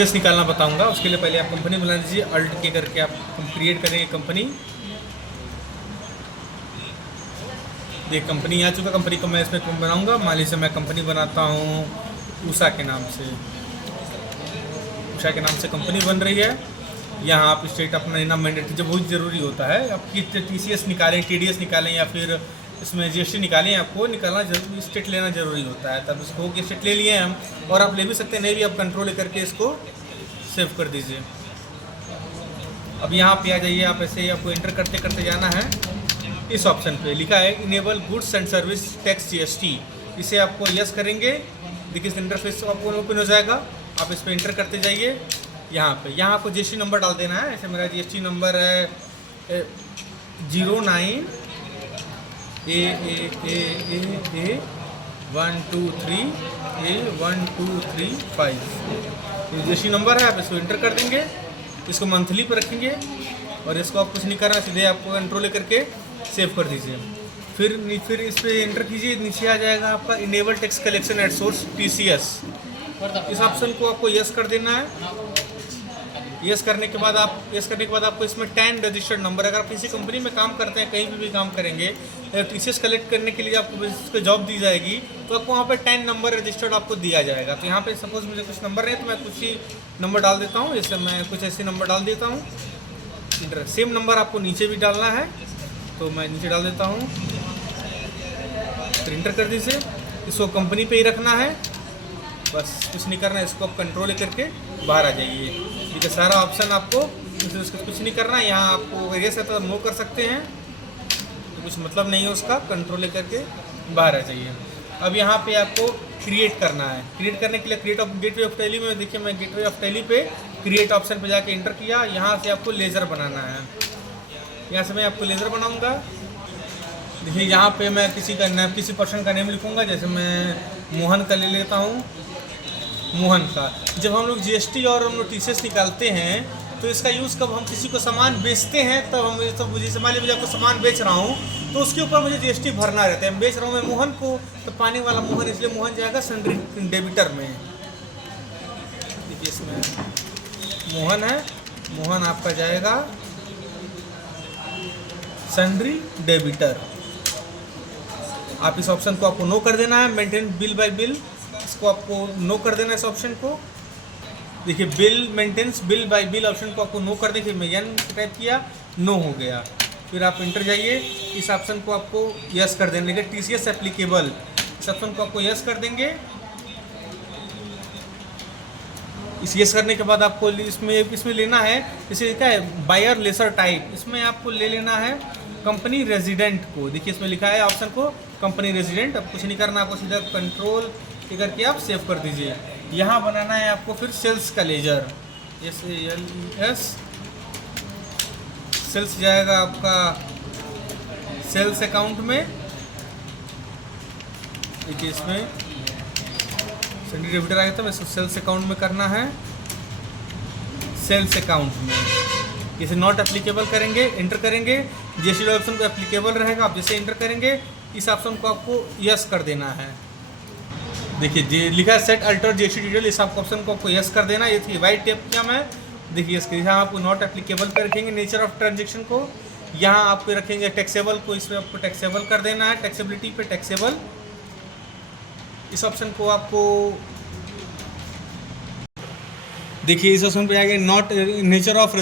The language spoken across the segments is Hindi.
टीसीएस निकालना बताऊंगा। उसके लिए पहले आप कंपनी बना दीजिए, अल्ट के करके आप क्रिएट करेंगे कंपनी। ये कंपनी आ चुका, कंपनी को मैं इसमें बनाऊंगा। मान लीजिए मैं कंपनी बनाता हूँ उषा के नाम से, उषा के नाम से कंपनी बन रही है। यहाँ आप स्टेट अपना लेना मैंडेटरी जो बहुत ज़रूरी होता है। आपकी टीसीएस निकालें, टीडीएस निकालें या फिर इसमें जीएसटी निकालें, आपको निकालना जरूरी, स्टेट लेना ज़रूरी होता है। तब इसको कि स्टेट ले लिए हम, और आप ले भी सकते हैं, नहीं भी आप कंट्रोल करके इसको सेव कर दीजिए। अब यहाँ पे आ जाइए, आप ऐसे आपको एंटर करते करते जाना है। इस ऑप्शन पे लिखा है enable goods and service tax GST, इसे आपको यस करेंगे। देखिए इस इंटरफेस आपको ओपन हो जाएगा। आप इस पर एंटर करते जाइए। यहाँ पे यहाँ आपको जीएसटी नंबर डाल देना है। ऐसे मेरा जीएसटी नंबर है 09 A 123 A 1235, ये जीएसटी नंबर है। आप इसको एंटर कर देंगे, इसको मंथली पर रखेंगे और इसको आप कुछ नहीं करना, सीधे आपको कंट्रोल करके सेव कर दीजिए। फिर इस पर एंटर कीजिए, नीचे आ जाएगा आपका enable tax collection at source TCS. इस ऑप्शन को आपको यस कर देना है। यस करने के बाद आपको इसमें 10 रजिस्टर्ड नंबर, अगर आप किसी कंपनी में काम करते हैं, कहीं भी काम करेंगे, टीसीएस कलेक्ट करने के लिए आपको इसको जॉब दी जाएगी, तो आपको वहाँ पे 10 नंबर रजिस्टर्ड आपको दिया जाएगा। तो यहाँ पे सपोज मुझे कुछ नंबर नहीं है, तो मैं कुछ ही नंबर डाल देता हूँ। जैसे मैं कुछ ऐसे नंबर डाल देता हूँ। सेम नंबर आपको नीचे भी डालना है, तो मैं नीचे डाल देता हूँ। फिर इंटर कर दीजिए। इसको कंपनी पे ही रखना है, बस कुछ नहीं करना है। इसको आप कंट्रोल करके बाहर आ जाइए। ठीक है, सारा ऑप्शन आपको कुछ नहीं करना है। यहाँ आपको एरिया से मूव कर सकते हैं, तो कुछ मतलब नहीं है उसका। कंट्रोल करके बाहर आ जाइए। अब यहाँ पे आपको क्रिएट करना है। क्रिएट करने के लिए गेटवे ऑफ टैली में देखिए, मैं गेटवे ऑफ टैली पे क्रिएट ऑप्शन पे जाके एंटर किया। यहाँ से आपको लेज़र बनाना है। यहाँ से मैं आपको लेज़र बनाऊँगा। देखिए यहाँ पे मैं किसी पर्सन का नेम लिखूँगा। जैसे मैं मोहन का ले लेता हूँ, मोहन का। जब हम लोग जीएसटी और हम लोग टीसीएस निकालते हैं, तो इसका यूज़ कब हम किसी को सामान बेचते हैं, तब हम मुझे मान लीजिए आपको सामान बेच रहा हूँ, तो उसके ऊपर मुझे जीएसटी भरना रहता है। बेच रहा हूँ मैं मोहन को, तो पानी वाला मोहन, इसलिए मोहन जाएगा सन्ड्री डेबिटर में। देखिए इसमें मोहन है, मोहन आपका जाएगा सन्ड्री डेबिटर। आप इस ऑप्शन को आपको नो कर देना है। मेंटेन बिल बाय बिल, इसको आपको नो कर देना है इस ऑप्शन को। देखिए bill maintenance bill by bill option को आपको नो कर दें। फिर मैं यन टाइप किया, नो हो गया। फिर आप इंटर जाइए। इस ऑप्शन को आपको यस कर देंगे। टीसीएस एप्लीकेबल, इस ऑप्शन को आपको यस कर देंगे। इस यस करने के बाद आपको इसमें लेना है, इसे क्या है बायर लेसर टाइप, इसमें आपको ले लेना है कंपनी रेजिडेंट को। देखिए इसमें लिखा है ऑप्शन को कंपनी रेजिडेंट। अब कुछ नहीं करना, आपको सीधा कंट्रोल करके आप सेव कर दीजिए। यहाँ बनाना है आपको फिर सेल्स का लेजर, SALS। सेल्स जाएगा आपका सेल्स अकाउंट में। देखिए इसमें सन्ड्री डेबिटर आया था, इसको सेल्स अकाउंट में करना है। सेल्स अकाउंट में इसे नॉट एप्लीकेबल करेंगे, इंटर करेंगे। जीएसटी ऑप्शन को एप्लीकेबल रहेगा, आप जैसे इंटर करेंगे इस ऑप्शन को आपको यस कर देना है। देखिए लिखा है सेट अल्टर जीएसटी डिटेल, इस ऑप्शन को आपको यस कर देना। ये थी वाइट टेप किया मैं। देखिए इसके यहाँ आपको नॉट एप्लीकेबल पे रखेंगे नेचर ऑफ ट्रांजेक्शन को। यहाँ आपको रखेंगे टैक्सेबल को, इसमें आपको टैक्सेबल कर देना है। टैक्सेबिलिटी पे टैक्सेबल, इस ऑप्शन को आपको देखिए इस ऑप्शन पे आगे नॉट नेचर ऑफ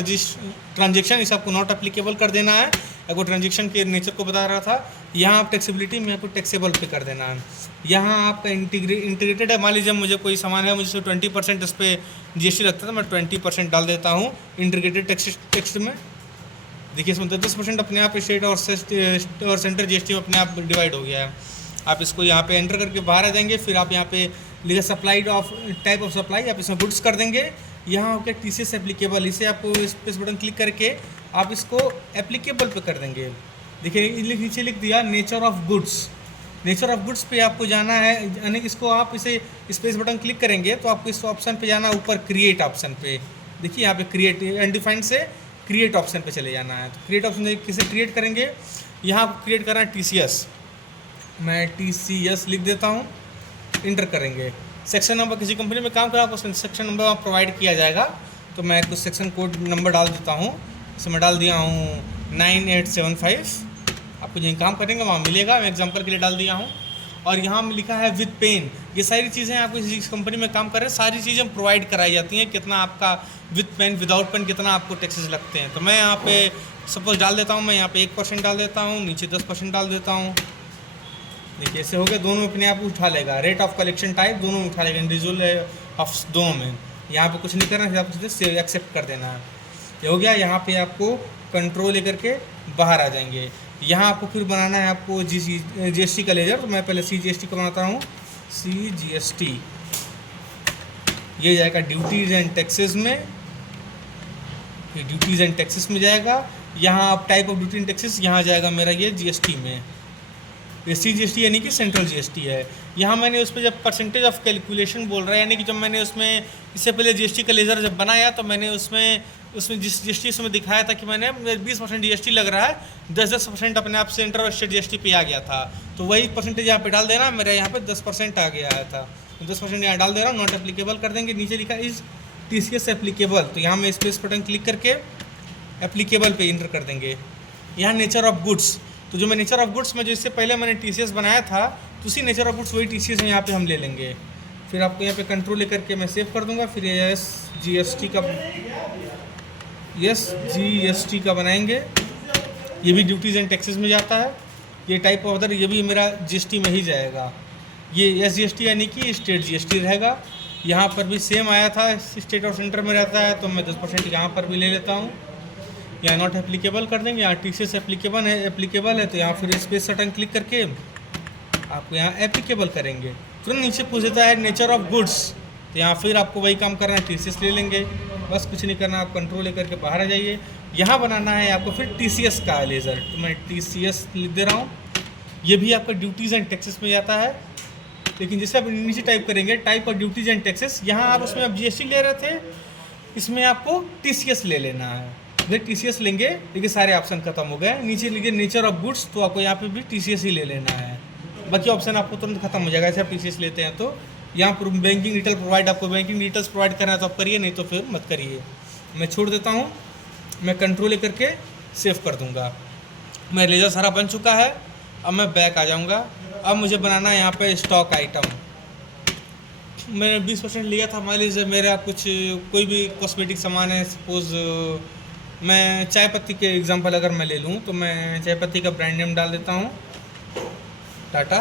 ट्रांजेक्शन, इसे आपको नॉट एप्लीकेबल कर देना है। आपको ट्रांजेक्शन के नेचर को बता रहा था। यहाँ आप टैक्सेबिलिटी में आपको टैक्सेबल पे कर देना है। यहाँ आपका इंटीग्रेटेड है। मान लीजिए मुझे कोई सामान है, मुझे 20% उस पर जीएसटी लगता था, मैं 20% डाल देता हूँ इंटीग्रेटेड टैक्स में। देखिए इसमें 10% अपने आप स्टेट और सेंटर जीएसटी में अपने आप डिवाइड हो गया है। आप इसको यहाँ पे एंटर करके बाहर आ जाएंगे। फिर आप यहाँ पे लिखा supplied of type of supply, आप इसमें गुड्स कर देंगे। यहाँ हो गया टीसीएस एप्लीकेबल, इसे आपको इस बटन क्लिक करके आप इसको एप्लीकेबल पे कर देंगे। देखिए नीचे लिख दिया nature of goods. Nature of goods पे आपको जाना है, यानी इसको आप इसे स्पेस बटन क्लिक करेंगे तो आपको इस ऑप्शन पे जाना, ऊपर क्रिएट ऑप्शन पे। देखिए यहाँ पे क्रिएट अनडिफाइंड से क्रिएट ऑप्शन पे चले जाना है। तो क्रिएट ऑप्शन किसे क्रिएट करेंगे, यहाँ क्रिएट करना है टीसीएस। मैं TCS लिख देता हूँ, इंटर करेंगे। सेक्शन नंबर किसी कंपनी में काम करा आपको सेक्शन नंबर प्रोवाइड किया जाएगा। तो मैं कुछ सेक्शन कोड नंबर डाल देता हूँ। इसमें मैं डाल दिया हूँ 9875। आपको जिन काम करेंगे वहाँ मिलेगा, मैं एग्जांपल के लिए डाल दिया हूँ। और यहाँ में लिखा है विद पेन। ये सारी चीज़ें आपको जिस कंपनी में काम कर रहे हैं सारी चीज़ें प्रोवाइड कराई जाती हैं, कितना आपका विद पेन विदाउट पेन कितना आपको टैक्सेस लगते हैं। तो मैं यहाँ पे सपोज डाल देता हूँ, मैं यहाँ पे 1% डाल देता हूँ, नीचे 10% डाल देता हूँ। देखिए ऐसे हो गया, दोनों में अपने आप उठा लेगा। रेट ऑफ कलेक्शन टाइप दोनों में उठा लेगा, इंडिविजुअल ऑफ दोनों में। यहाँ पे कुछ नहीं करना है, आपको सीधे एक्सेप्ट कर देना है। ये हो गया। यहाँ पे आपको कंट्रोल लेकर के बाहर आ जाएंगे। यहाँ आपको फिर बनाना है आपको GST का लेजर। तो मैं पहले CGST को बनाता हूँ। CGST ये जाएगा ड्यूटीज़ एंड टैक्सेस में, ये ड्यूटीज़ एंड टैक्सेस में जाएगा। यहाँ आप type of duty and taxes यहाँ जाएगा मेरा ये GST में। ये CGST यानी कि सेंट्रल GST है। यहाँ मैंने उस पर जब परसेंटेज ऑफ कैलकुलेशन बोल रहा है, यानी कि जब मैंने उसमें इससे पहले GST का लेज़र जब बनाया तो मैंने उसमें जिस GST उसमें दिखाया था कि मैंने 20% GST लग रहा है, 10% अपने आप सेंट्रल और स्टेट GST पे आ गया था। तो वही परसेंटेज यहाँ पे डाल देना। मेरा यहाँ पे 10% आ गया था, तो 10% यहाँ डाल दे रहा हूँ। नॉट एप्लीकेबल कर देंगे। नीचे लिखा इज TCS एप्लीकेबल, तो यहाँ मैं स्पेस बटन क्लिक करके एप्लीकेबल पे इंटर कर देंगे। यहाँ नेचर ऑफ गुड्स, तो जो मैं नेचर ऑफ गुड्स में जो इससे पहले मैंने TCS बनाया था, तो उसी नेचर ऑफ गुड्स वही TCS में यहाँ पे हम ले लेंगे। फिर आपको यहाँ पे कंट्रोल लेकर के मैं सेव कर दूंगा। फिर GST का बनाएंगे। ये भी ड्यूटीज़ एंड टैक्सेस में जाता है। ये टाइप ऑफ अदर, ये भी मेरा GST में ही जाएगा। ये SGST यानी कि स्टेट GST रहेगा। यहाँ पर भी सेम आया था, स्टेट और सेंटर में रहता है, तो मैं 10% यहाँ पर भी ले लेता हूँ। यहाँ नॉट एप्लीकेबल कर देंगे। यहाँ TCS एप्लीकेबल है तो यहाँ फिर स्पेस बटन क्लिक करके आपको यहाँ एप्लीकेबल करेंगे। तुरंत नीचे पूछ देता है नेचर ऑफ गुड्स, तो यहाँ फिर आपको वही काम करना है, TCS ले लेंगे। बस कुछ नहीं करना, आप कंट्रोल लेकर के बाहर आ जाइए। यहाँ बनाना है आपको फिर TCS का लेज़र, तो मैं TCS लिख दे रहा हूँ। ये भी आपका ड्यूटीज़ एंड टैक्सेस में जाता है, लेकिन जैसे आप नीचे टाइप करेंगे टाइप और ड्यूटीज़ एंड टैक्सेस, यहाँ आप उसमें आप GST ले रहे थे, इसमें आपको TCS ले लेना है। अगर TCS लेंगे, देखिए सारे ऑप्शन खत्म हो गए। नीचे लिखिए नेचर ऑफ गुड्स, तो आपको यहाँ पे भी TCS ही ले लेना है। बाकी ऑप्शन आपको तुरंत खत्म हो जाएगा ऐसे आप TCS लेते हैं तो। यहाँ पर बैंकिंग डिटेल प्रोवाइड, आपको बैंकिंग डिटेल्स प्रोवाइड करना है तो आप करिए, नहीं तो फिर मत करिए। मैं छोड़ देता हूँ। मैं कंट्रोल लेकर के सेव कर दूँगा। मेरा लेजर सारा बन चुका है। अब मैं बैक आ जाऊँगा। अब मुझे बनाना है यहाँ पे स्टॉक आइटम। मैंने 20% लिया था। मान लीजिए मेरा कुछ कोई भी कॉस्मेटिक सामान है, सपोज़ मैं चाय पत्ती के एग्जांपल अगर मैं ले लूँ, तो मैं चाय पत्ती का ब्रांड नेम डाल देता हूँ टाटा।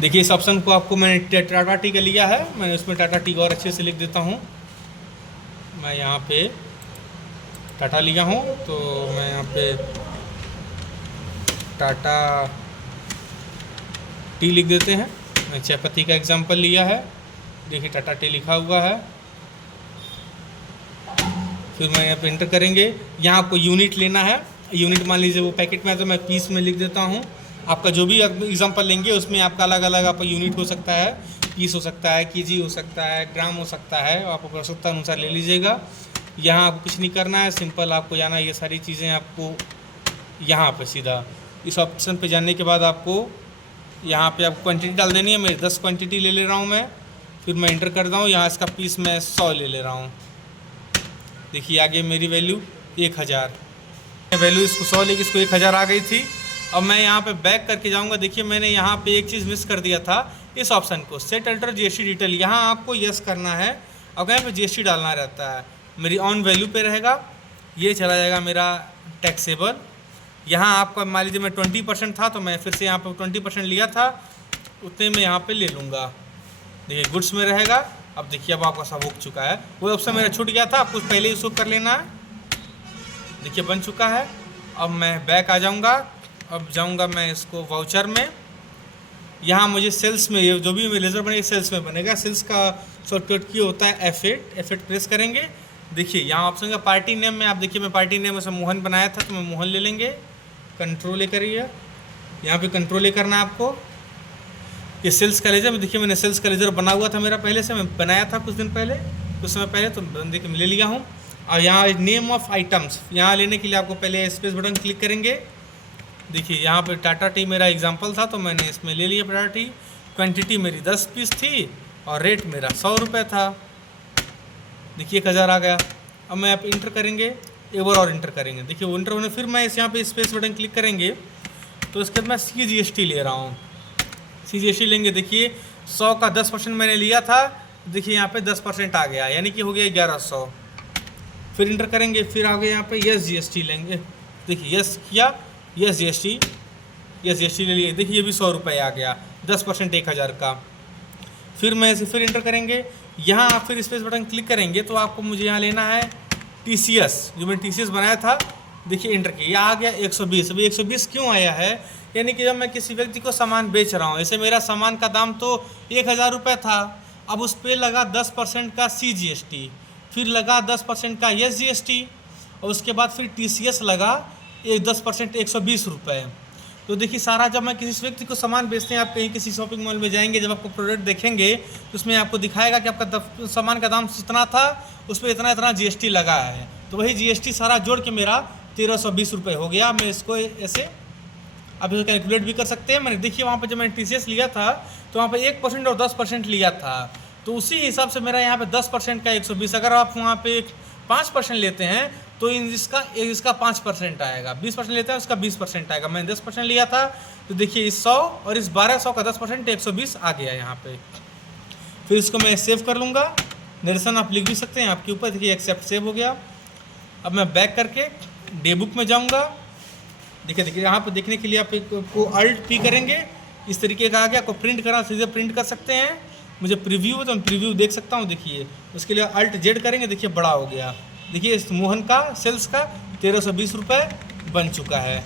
देखिए इस ऑप्शन को आपको मैंने टाटा टी का लिया है, मैंने उसमें टाटा टी और अच्छे से लिख देता हूँ। मैं यहाँ पे टाटा लिया हूँ, तो मैं यहाँ पे टाटा टी लिख देते हैं। मैं चाय पत्ती का एग्जांपल लिया है, देखिए टाटा टी लिखा हुआ है। फिर मैं यहाँ पे इंटर करेंगे। यहाँ आपको यूनिट लेना है। यूनिट मान लीजिए वो पैकेट में है तो मैं पीस में लिख देता हूँ। आपका जो भी एग्जांपल लेंगे उसमें आपका अलग अलग आपका यूनिट हो सकता है, पीस हो सकता है, केजी हो सकता है, ग्राम हो सकता है, आप आवश्यकता अनुसार ले लीजिएगा। यहाँ आपको कुछ नहीं करना है, सिंपल आपको जाना, ये सारी चीज़ें आपको यहाँ पर सीधा इस ऑप्शन पे जाने के बाद आपको यहाँ पे आपको क्वांटिटी डाल देनी है। मैं 10 क्वांटिटी ले रहा हूँ मैं। फिर मैं इंटर करता हूँ। यहाँ इसका पीस मैं 100 ले रहा हूँ। देखिए आगे मेरी वैल्यू 1000, वैल्यू इसको 100 लेके इसको 1000 आ गई थी। अब मैं यहाँ पे बैक करके जाऊँगा। देखिए मैंने यहाँ पे एक चीज़ मिस कर दिया था, इस ऑप्शन को सेट अल्टर GST डिटेल, यहाँ आपको यस करना है। अब यहाँ पे GST डालना रहता है। मेरी ऑन वैल्यू पे रहेगा, ये चला जाएगा मेरा टैक्सेबल। यहाँ आपका मान लीजिए मैं 20% था, तो मैं फिर से यहाँ पर 20% लिया था, उतने में यहाँ पर ले लूँगा। देखिए गुड्स में रहेगा। अब देखिए अब आपका सब हो चुका है। वो ऑप्शन मेरा छूट गया था, आपको पहले ही उसको कर लेना है। देखिए बन चुका है। अब मैं बैक आ जाऊँगा। अब जाऊँगा मैं इसको वाउचर में। यहाँ मुझे सेल्स में, ये जो भी लेज़र बनेगा सेल्स में बनेगा। सेल्स का शॉर्टकट की होता है F8 प्रेस करेंगे। देखिए यहाँ ऑप्शन का पार्टी नेम में, आप देखिए मैं पार्टी नेम में मोहन बनाया था, तो मैं मोहन ले लेंगे। कंट्रोल ए करिए, यहाँ पे कंट्रोल ए करना है आपको। ये सेल्स का लेज़र, देखिए मैंने सेल्स का लेज़र बना हुआ था मेरा पहले से, मैं बनाया था कुछ दिन पहले, कुछ समय पहले, तो देखिए ले लिया हूँ। और यहाँ नेम ऑफ आइटम्स, यहाँ लेने के लिए आपको पहले स्पेस बटन क्लिक करेंगे। देखिए यहाँ पे टाटा टी मेरा एग्जांपल था, तो मैंने इसमें ले लिया टाटा टी। क्वांटिटी मेरी 10 पीस थी और रेट मेरा 100 रुपये था। देखिए 1000 आ गया। अब मैं यहाँ पे इंटर करेंगे, एक बार और इंटर करेंगे। देखिए वो इंटर होने फिर मैं इस यहाँ पे स्पेस बटन क्लिक करेंगे तो इसके बाद मैं CGST ले रहा हूँ। CGST लेंगे, देखिए 100 का 10% मैंने लिया था, देखिए यहाँ पे 10% आ गया, यानी कि हो गया 1100। फिर इंटर करेंगे, फिर आगे यहाँ पे यस GST लेंगे। देखिए यस किया, यस GST ले लिए। देखिए ये भी 100 रुपये आ गया, 10% 1000 का। फिर मैं इसे फिर इंटर करेंगे, यहाँ आप फिर स्पेस बटन क्लिक करेंगे तो आपको मुझे यहाँ लेना है TCS, जो मैंने TCS बनाया था। देखिए इंटर किया, आ गया 120। अभी 120 क्यों आया है, यानी कि जब मैं किसी व्यक्ति को सामान बेच रहा हूँ, ऐसे मेरा सामान का दाम तो 1000 रुपये था, अब उस पर लगा 10% का CGST, फिर लगा 10% का यस GST, और उसके बाद फिर TCS लगा 10% 120 रुपये। तो देखिए सारा, जब मैं किसी व्यक्ति को सामान बेचते हैं, आप कहीं किसी शॉपिंग मॉल में जाएंगे, जब आपको प्रोडक्ट देखेंगे तो उसमें आपको दिखाएगा कि आपका सामान का दाम इतना था, उस पर इतना इतना GST लगा है। तो वही GST सारा जोड़ के मेरा 1320 रुपये हो गया। मैं इसको ऐसे आप इसको कैलकुलेट भी कर सकते हैं। मैंने देखिए वहाँ पर जब मैंने TCS लिया था तो वहाँ पर 1% और 10% लिया था, तो उसी हिसाब से मेरा यहाँ पे 10% का 120। अगर आप वहाँ पे 5% लेते हैं तो इसका 5% आएगा, 20% लेते हैं उसका 20% आएगा। मैंने 10% लिया था, तो देखिए इस 100 और इस 1200 का 10% 120 आ गया यहाँ पे। फिर इसको मैं सेव कर लूँगा, निरसन आप लिख भी सकते हैं आपके ऊपर। देखिए एक्सेप्ट सेव हो गया। अब मैं बैक करके डे बुक में जाऊँगा। देखिए यहाँ पर देखने के लिए आप को Alt+P करेंगे, इस तरीके का आ गया। आपको प्रिंट करना सीधे प्रिंट कर सकते हैं। मुझे प्रीव्यू है तो मैं प्रीव्यू देख सकता हूँ। देखिए उसके लिए Alt+Z करेंगे, देखिए बड़ा हो गया। देखिए इस मोहन का सेल्स का 1320 रुपये बन चुका है।